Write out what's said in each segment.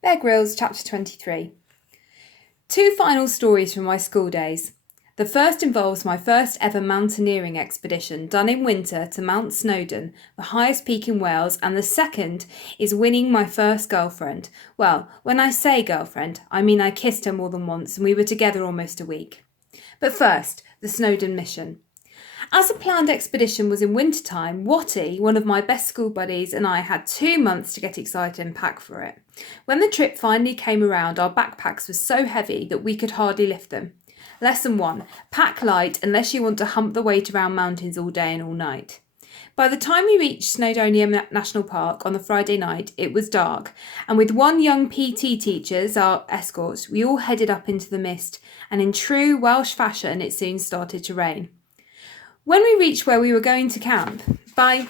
Bear Grylls, Chapter 23. Two final stories from my school days. The first involves my first ever mountaineering expedition done in winter to Mount Snowdon, the highest peak in Wales, and the second is winning my first girlfriend. Well, when I say girlfriend, I mean I kissed her more than once and we were together almost a week. But first, the Snowdon mission. As the planned expedition was in wintertime, Watty, one of my best school buddies, and I had 2 months to get excited and pack for it. When the trip finally came around, our backpacks were so heavy that we could hardly lift them. Lesson 1. Pack light unless you want to hump the weight around mountains all day and all night. By the time we reached Snowdonia National Park on the Friday night, it was dark, and with one young PT teacher as our escort, we all headed up into the mist, and in true Welsh fashion, it soon started to rain. When we reached where we were going to camp, by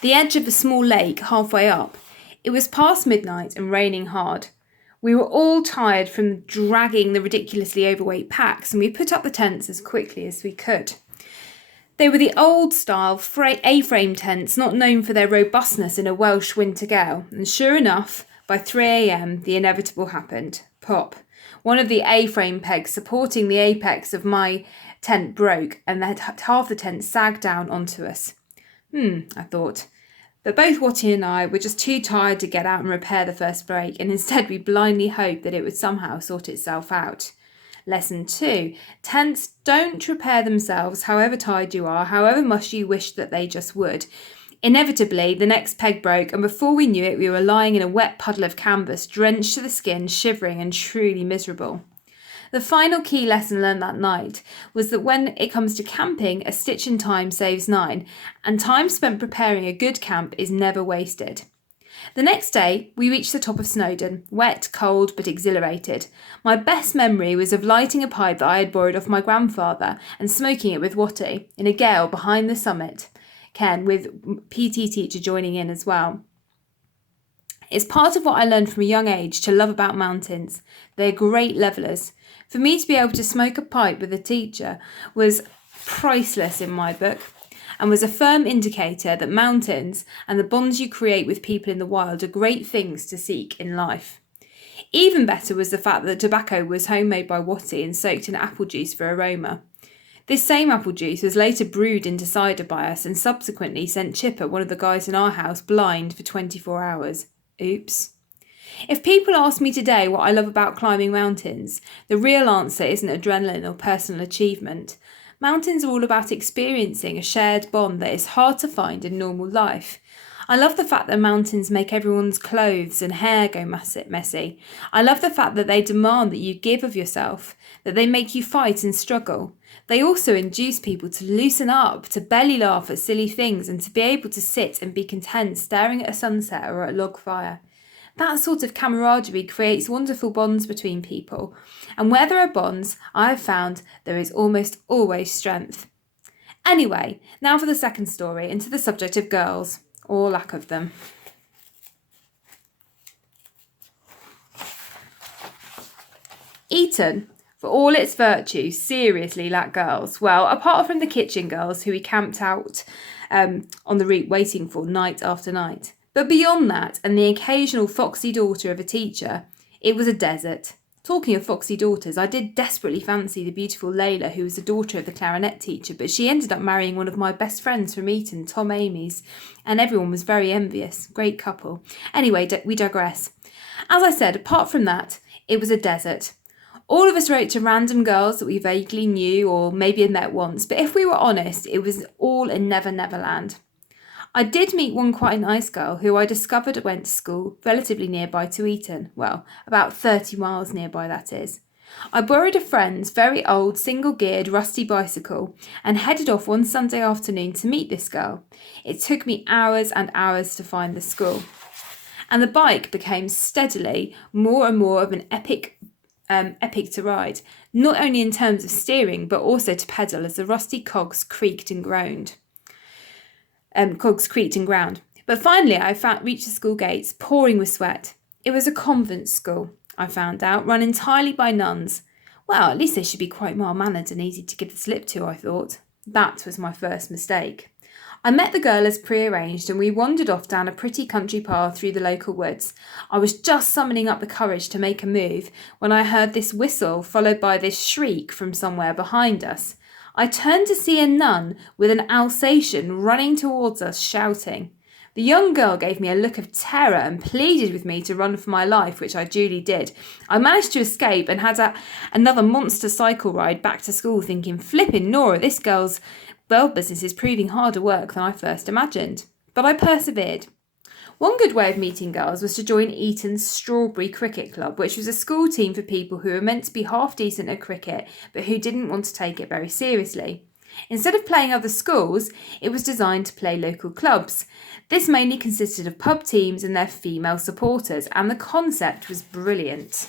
the edge of a small lake halfway up, it was past midnight and raining hard. We were all tired from dragging the ridiculously overweight packs, and we put up the tents as quickly as we could. They were the old-style A-frame tents, not known for their robustness in a Welsh winter gale, and sure enough, by 3 a.m, the inevitable happened. Pop. One of the A-frame pegs supporting the apex of my tent broke, and half the tent sagged down onto us. I thought. But both Watty and I were just too tired to get out and repair the first break, and instead we blindly hoped that it would somehow sort itself out. Lesson 2. Tents don't repair themselves however tired you are, however much you wish that they just would. Inevitably, the next peg broke, and before we knew it, we were lying in a wet puddle of canvas, drenched to the skin, shivering and truly miserable. The final key lesson learned that night was that when it comes to camping, a stitch in time saves 9, and time spent preparing a good camp is never wasted. The next day, we reached the top of Snowdon, wet, cold, but exhilarated. My best memory was of lighting a pipe that I had borrowed off my grandfather and smoking it with Watty, in a gale behind the summit, Ken, with PT teacher joining in as well. It's part of what I learned from a young age to love about mountains. They're great levellers. For me to be able to smoke a pipe with a teacher was priceless in my book, and was a firm indicator that mountains and the bonds you create with people in the wild are great things to seek in life. Even better was the fact that the tobacco was homemade by Watty and soaked in apple juice for aroma. This same apple juice was later brewed into cider by us and subsequently sent Chipper, one of the guys in our house, blind for 24 hours. Oops. If people ask me today what I love about climbing mountains, the real answer isn't adrenaline or personal achievement. Mountains are all about experiencing a shared bond that is hard to find in normal life. I love the fact that mountains make everyone's clothes and hair go messy. I love the fact that they demand that you give of yourself, that they make you fight and struggle. They also induce people to loosen up, to belly laugh at silly things, and to be able to sit and be content staring at a sunset or at a log fire. That sort of camaraderie creates wonderful bonds between people. And where there are bonds, I have found there is almost always strength. Anyway, now for the second story, and to the subject of girls, or lack of them. Eton, for all its virtues, seriously lacked girls. Well, apart from the kitchen girls who we camped out on the route waiting for night after night. But beyond that, and the occasional foxy daughter of a teacher, it was a desert. Talking of foxy daughters, I did desperately fancy the beautiful Layla, who was the daughter of the clarinet teacher, but she ended up marrying one of my best friends from Eton, Tom Amy's, and everyone was very envious. Great couple. Anyway, we digress. As I said, apart from that, it was a desert. All of us wrote to random girls that we vaguely knew or maybe had met once, but if we were honest, it was all in Never Never Land. I did meet one quite nice girl who I discovered went to school relatively nearby to Eton. Well, about 30 miles nearby, that is. I borrowed a friend's very old, single-geared, rusty bicycle and headed off one Sunday afternoon to meet this girl. It took me hours and hours to find the school. And the bike became steadily more and more of an epic to ride, not only in terms of steering, but also to pedal as the rusty cogs creaked and ground. But finally I reached the school gates, pouring with sweat. It was a convent school, I found out, run entirely by nuns. Well, at least they should be quite mild-mannered and easy to give the slip to, I thought. That was my first mistake. I met the girl as prearranged and we wandered off down a pretty country path through the local woods. I was just summoning up the courage to make a move when I heard this whistle followed by this shriek from somewhere behind us. I turned to see a nun with an Alsatian running towards us shouting. The young girl gave me a look of terror and pleaded with me to run for my life, which I duly did. I managed to escape and had another monster cycle ride back to school thinking, flipping Nora, this girl's business is proving harder work than I first imagined. But I persevered. One good way of meeting girls was to join Eton's Strawberry Cricket Club, which was a school team for people who were meant to be half decent at cricket, but who didn't want to take it very seriously. Instead of playing other schools, it was designed to play local clubs. This mainly consisted of pub teams and their female supporters, and the concept was brilliant.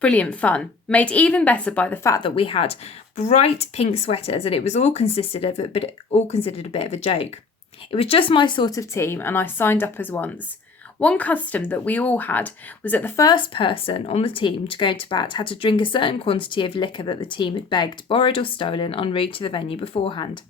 Brilliant fun, made even better by the fact that we had bright pink sweaters and it was all considered a bit of a joke. It was just my sort of team and I signed up as once. One custom that we all had was that the first person on the team to go to bat had to drink a certain quantity of liquor that the team had begged, borrowed or stolen en route to the venue beforehand.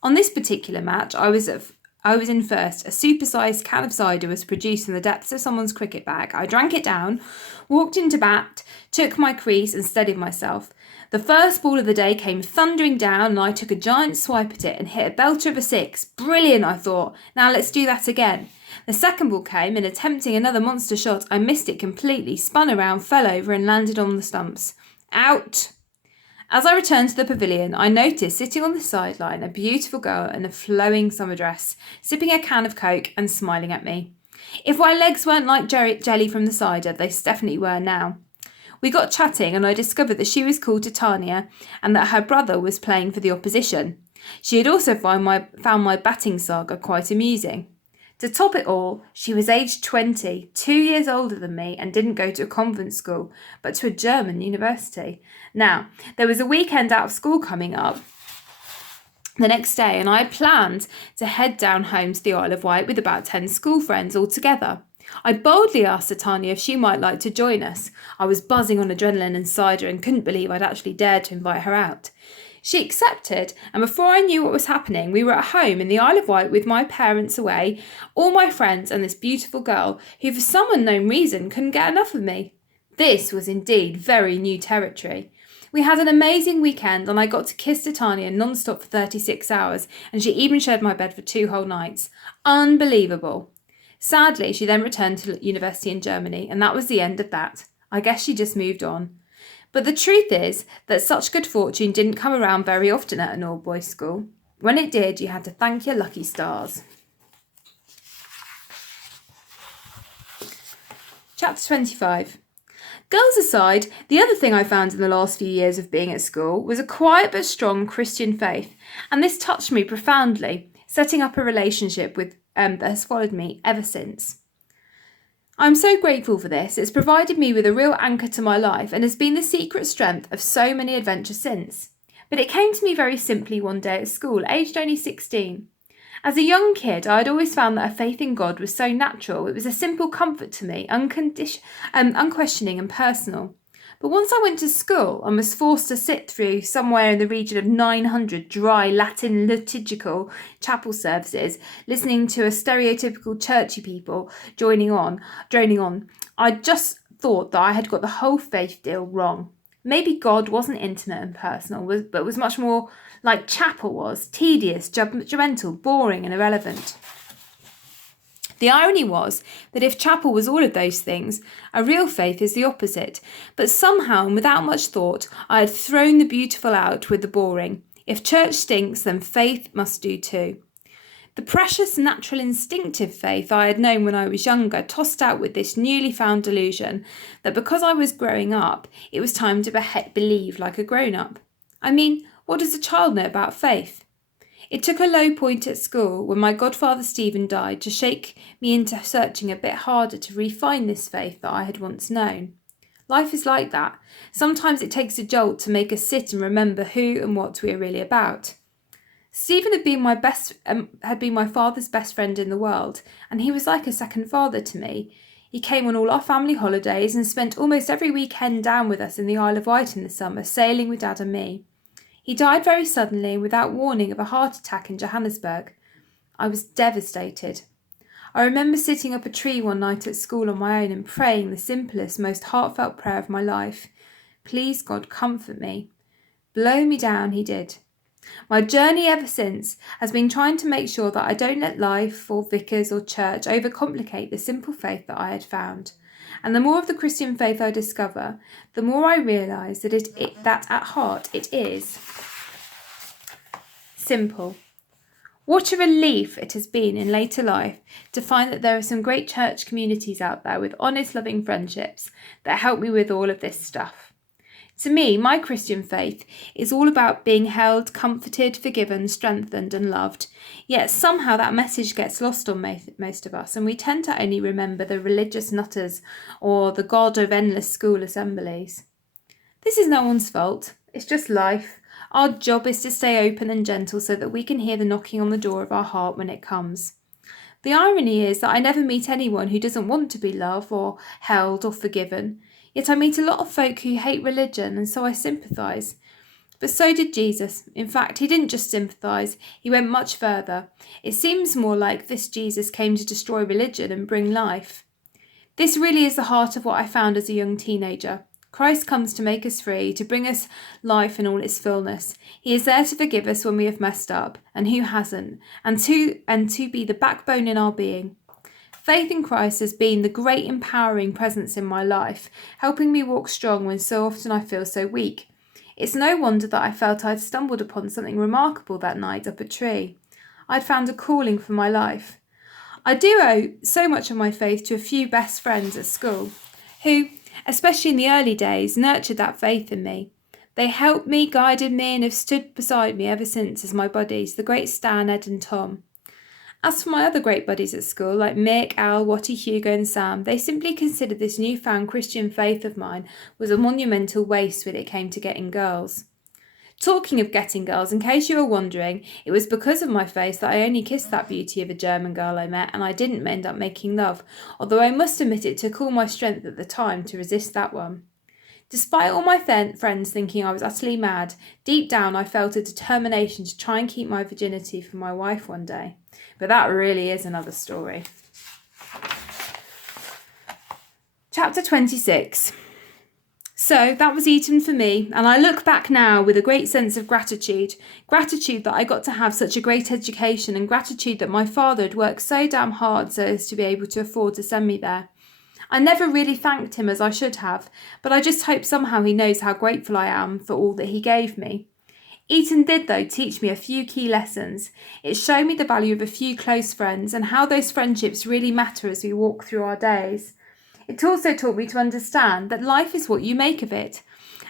On this particular match, I was in first. A supersized can of cider was produced from the depths of someone's cricket bag. I drank it down, walked into bat, took my crease and steadied myself. The first ball of the day came thundering down and I took a giant swipe at it and hit a belter of a six. Brilliant, I thought. Now let's do that again. The second ball came and attempting another monster shot, I missed it completely, spun around, fell over and landed on the stumps. Out! As I returned to the pavilion, I noticed sitting on the sideline a beautiful girl in a flowing summer dress, sipping a can of Coke and smiling at me. If my legs weren't like jelly from the cider, they definitely were now. We got chatting and I discovered that she was called Titania and that her brother was playing for the opposition. She had also found my batting saga quite amusing. To top it all, she was aged 20, 2 years older than me and didn't go to a convent school, but to a German university. Now, there was a weekend out of school coming up the next day and I had planned to head down home to the Isle of Wight with about 10 school friends all together. I boldly asked Titania if she might like to join us. I was buzzing on adrenaline and cider and couldn't believe I'd actually dared to invite her out. She accepted, and before I knew what was happening, we were at home in the Isle of Wight with my parents away, all my friends and this beautiful girl who for some unknown reason couldn't get enough of me. This was indeed very new territory. We had an amazing weekend and I got to kiss Titania non-stop for 36 hours and she even shared my bed for 2 whole nights. Unbelievable. Sadly, she then returned to university in Germany and that was the end of that. I guess she just moved on. But the truth is that such good fortune didn't come around very often at an all-boys school. When it did, you had to thank your lucky stars. Chapter 25. Girls aside, the other thing I found in the last few years of being at school was a quiet but strong Christian faith, and this touched me profoundly, setting up a relationship with that has followed me ever since. I'm so grateful for this. It's provided me with a real anchor to my life and has been the secret strength of so many adventures since. But it came to me very simply one day at school, aged only 16. As a young kid, I had always found that a faith in God was so natural. It was a simple comfort to me, unquestioning and personal. But once I went to school and was forced to sit through somewhere in the region of 900 dry Latin liturgical chapel services, listening to a stereotypical churchy people droning on, I just thought that I had got the whole faith deal wrong. Maybe God wasn't intimate and personal, but was much more like chapel was, tedious, judgmental, boring and irrelevant. The irony was that if chapel was all of those things, a real faith is the opposite. But somehow and without much thought, I had thrown the beautiful out with the boring. If church stinks, then faith must do too. The precious, natural, instinctive faith I had known when I was younger tossed out with this newly found delusion that because I was growing up, it was time to believe like a grown-up. I mean, what does a child know about faith? It took a low point at school when my godfather Stephen died to shake me into searching a bit harder to refine this faith that I had once known. Life is like that. Sometimes it takes a jolt to make us sit and remember who and what we are really about. Stephen had been my father's best friend in the world, and he was like a second father to me. He came on all our family holidays and spent almost every weekend down with us in the Isle of Wight in the summer, sailing with Dad and me. He died very suddenly and without warning of a heart attack in Johannesburg. I was devastated. I remember sitting up a tree one night at school on my own and praying the simplest, most heartfelt prayer of my life. Please, God, comfort me. Blow me down, he did. My journey ever since has been trying to make sure that I don't let life or vicars or church overcomplicate the simple faith that I had found. And the more of the Christian faith I discover, the more I realise that at heart it is simple. What a relief it has been in later life to find that there are some great church communities out there with honest, loving friendships that help me with all of this stuff. To me, my Christian faith is all about being held, comforted, forgiven, strengthened and loved. Yet somehow that message gets lost on most of us, and we tend to only remember the religious nutters or the God of endless school assemblies. This is no one's fault. It's just life. Our job is to stay open and gentle so that we can hear the knocking on the door of our heart when it comes. The irony is that I never meet anyone who doesn't want to be loved or held or forgiven. Yet I meet a lot of folk who hate religion, and so I sympathise. But so did Jesus. In fact, he didn't just sympathise, he went much further. It seems more like this Jesus came to destroy religion and bring life. This really is the heart of what I found as a young teenager. Christ comes to make us free, to bring us life in all its fullness. He is there to forgive us when we have messed up, and who hasn't, and to be the backbone in our being. Faith in Christ has been the great empowering presence in my life, helping me walk strong when so often I feel so weak. It's no wonder that I felt I'd stumbled upon something remarkable that night up a tree. I'd found a calling for my life. I do owe so much of my faith to a few best friends at school, who, especially in the early days, nurtured that faith in me. They helped me, guided me, and have stood beside me ever since as my buddies, the great Stan, Ed and Tom. As for my other great buddies at school, like Mick, Al, Watty, Hugo and Sam, they simply considered this newfound Christian faith of mine was a monumental waste when it came to getting girls. Talking of getting girls, in case you were wondering, it was because of my face that I only kissed that beauty of a German girl I met, and I didn't end up making love, although I must admit it took all my strength at the time to resist that one. Despite all my friends thinking I was utterly mad, deep down I felt a determination to try and keep my virginity for my wife one day. But that really is another story. Chapter 26. So that was Eton for me, and I look back now with a great sense of gratitude. Gratitude that I got to have such a great education, and gratitude that my father had worked so damn hard so as to be able to afford to send me there. I never really thanked him as I should have, but I just hope somehow he knows how grateful I am for all that he gave me. Eton did, though, teach me a few key lessons. It showed me the value of a few close friends and how those friendships really matter as we walk through our days. It also taught me to understand that life is what you make of it,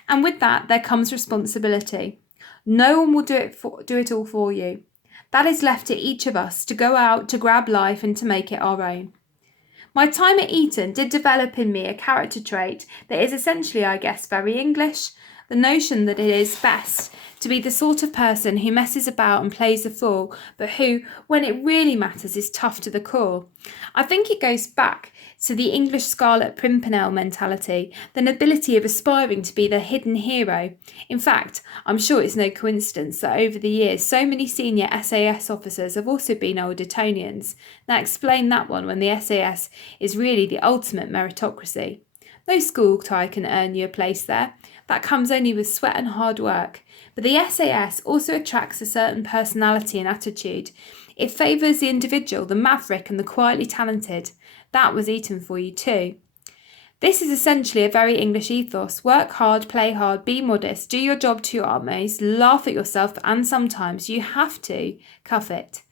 and with that there comes responsibility. No one will do it all for you. That is left to each of us to go out to grab life and to make it our own. My time at Eton did develop in me a character trait that is essentially, I guess, very English. The notion that it is best to be the sort of person who messes about and plays the fool, but who, when it really matters, is tough to the core. I think it goes back to the English Scarlet Pimpernel mentality, the nobility of aspiring to be the hidden hero. In fact, I'm sure it's no coincidence that over the years so many senior SAS officers have also been old Etonians. Now explain that one when the SAS is really the ultimate meritocracy. No school tie can earn you a place there. That comes only with sweat and hard work. But the SAS also attracts a certain personality and attitude. It favours the individual, the maverick and the quietly talented. That was Eton for you too. This is essentially a very English ethos. Work hard, play hard, be modest, do your job to your utmost, laugh at yourself, and sometimes you have to cuff it.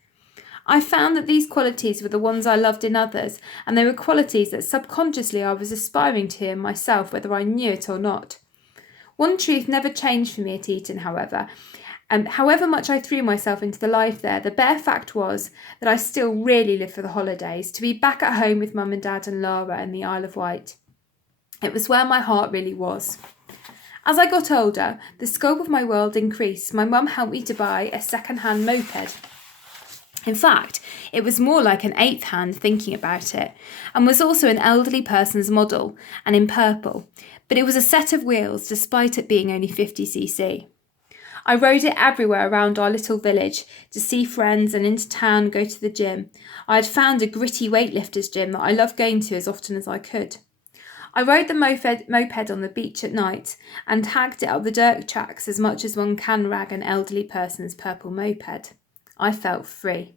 I found that these qualities were the ones I loved in others, and they were qualities that subconsciously I was aspiring to in myself, whether I knew it or not. One truth never changed for me at Eton, however, and however much I threw myself into the life there, the bare fact was that I still really lived for the holidays, to be back at home with Mum and Dad and Lara in the Isle of Wight. It was where my heart really was. As I got older, the scope of my world increased. My mum helped me to buy a second-hand moped. In fact, it was more like an eighth hand thinking about it, and was also an elderly person's model, and in purple, but it was a set of wheels despite it being only 50cc. I rode it everywhere around our little village, to see friends and into town and go to the gym. I had found a gritty weightlifter's gym that I loved going to as often as I could. I rode the moped on the beach at night and tagged it up the dirt tracks as much as one can rag an elderly person's purple moped. I felt free.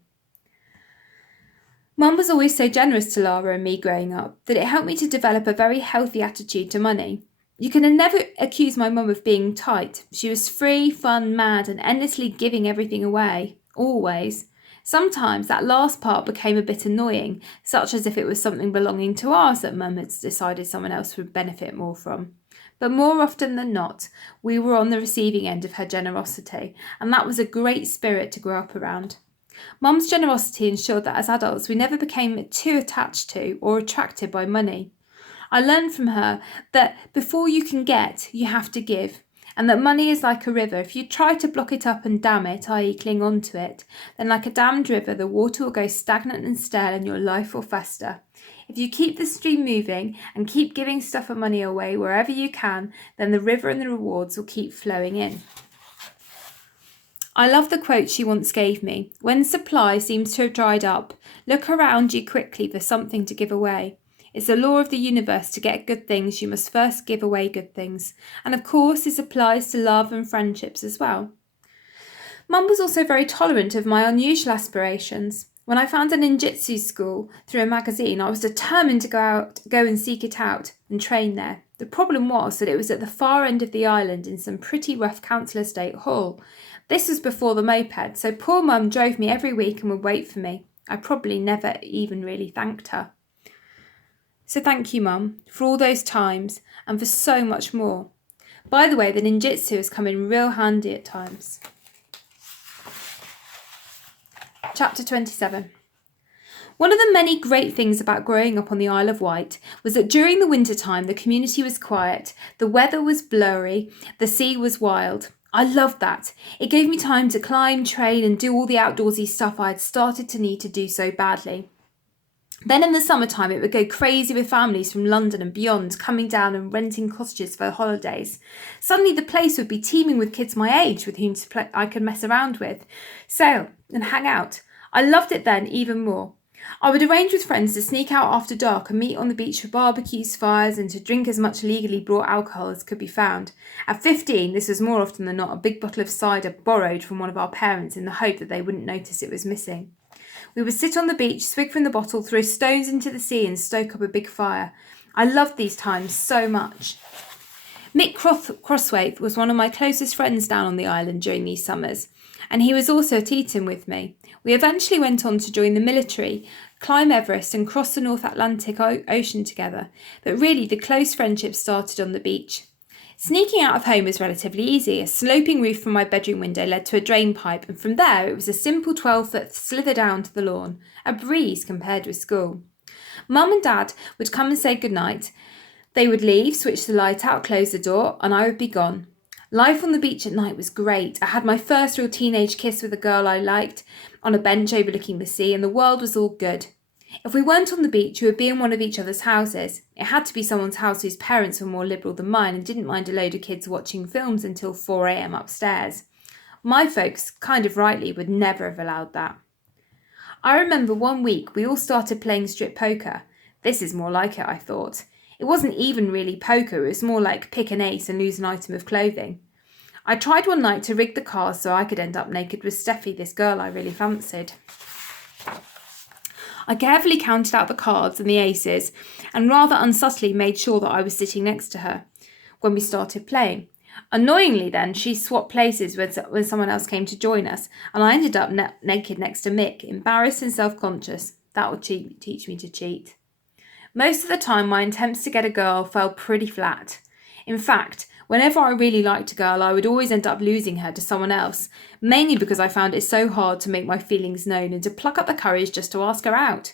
Mum was always so generous to Lara and me growing up that it helped me to develop a very healthy attitude to money. You can never accuse my mum of being tight. She was free, fun, mad, and endlessly giving everything away. Always. Sometimes that last part became a bit annoying, such as if it was something belonging to us that Mum had decided someone else would benefit more from. But more often than not, we were on the receiving end of her generosity, and that was a great spirit to grow up around. Mum's generosity ensured that as adults we never became too attached to or attracted by money. I learned from her that before you can get, you have to give, and that money is like a river. If you try to block it up and dam it, i.e. cling on to it, then like a dammed river, the water will go stagnant and stale and your life will fester. If you keep the stream moving and keep giving stuff and money away wherever you can, then the river and the rewards will keep flowing in. I love the quote she once gave me. When supply seems to have dried up, look around you quickly for something to give away. It's the law of the universe. To get good things, you must first give away good things. And of course, this applies to love and friendships as well. Mum was also very tolerant of my unusual aspirations. When I found a ninjutsu school through a magazine, I was determined to go and seek it out and train there. The problem was that it was at the far end of the island in some pretty rough council estate hall. This was before the moped, so poor Mum drove me every week and would wait for me. I probably never even really thanked her. So thank you, Mum, for all those times and for so much more. By the way, the ninjutsu has come in real handy at times. Chapter 27. One of the many great things about growing up on the Isle of Wight was that during the winter time the community was quiet, the weather was blurry, the sea was wild. I loved that. It gave me time to climb, train and do all the outdoorsy stuff I had started to need to do so badly. Then in the summertime it would go crazy with families from London and beyond coming down and renting cottages for holidays. Suddenly the place would be teeming with kids my age with whom I could mess around with, sail and hang out. I loved it then even more. I would arrange with friends to sneak out after dark and meet on the beach for barbecues, fires and to drink as much legally brought alcohol as could be found. At 15, this was more often than not a big bottle of cider borrowed from one of our parents in the hope that they wouldn't notice it was missing. We would sit on the beach, swig from the bottle, throw stones into the sea and stoke up a big fire. I loved these times so much. Mick Crosswaith was one of my closest friends down on the island during these summers, and he was also at Eton with me. We eventually went on to join the military, climb Everest and cross the North Atlantic Ocean together, but really the close friendship started on the beach. Sneaking out of home was relatively easy. A sloping roof from my bedroom window led to a drain pipe, and from there it was a simple 12-foot slither down to the lawn, a breeze compared with school. Mum and Dad would come and say goodnight. They would leave, switch the light out, close the door, and I would be gone. Life on the beach at night was great. I had my first real teenage kiss with a girl I liked on a bench overlooking the sea, and the world was all good. If we weren't on the beach, we would be in one of each other's houses. It had to be someone's house whose parents were more liberal than mine and didn't mind a load of kids watching films until 4 a.m. upstairs. My folks, kind of rightly, would never have allowed that. I remember one week we all started playing strip poker. This is more like it, I thought. It wasn't even really poker, it was more like pick an ace and lose an item of clothing. I tried one night to rig the cards so I could end up naked with Steffi, this girl I really fancied. I carefully counted out the cards and the aces and rather unsubtly made sure that I was sitting next to her when we started playing. Annoyingly then, she swapped places when someone else came to join us, and I ended up naked next to Mick, embarrassed and self-conscious. That would teach me to cheat. Most of the time, my attempts to get a girl fell pretty flat. In fact, whenever I really liked a girl, I would always end up losing her to someone else, mainly because I found it so hard to make my feelings known and to pluck up the courage just to ask her out.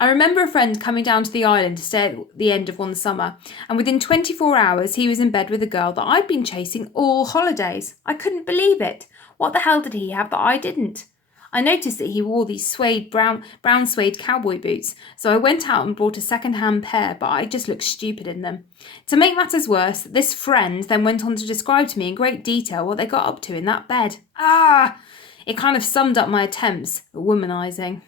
I remember a friend coming down to the island to stay at the end of one summer, and within 24 hours he was in bed with a girl that I'd been chasing all holidays. I couldn't believe it. What the hell did he have that I didn't? I noticed that he wore these brown suede cowboy boots, so I went out and bought a second-hand pair, but I just looked stupid in them. To make matters worse, this friend then went on to describe to me in great detail what they got up to in that bed. It kind of summed up my attempts at womanizing.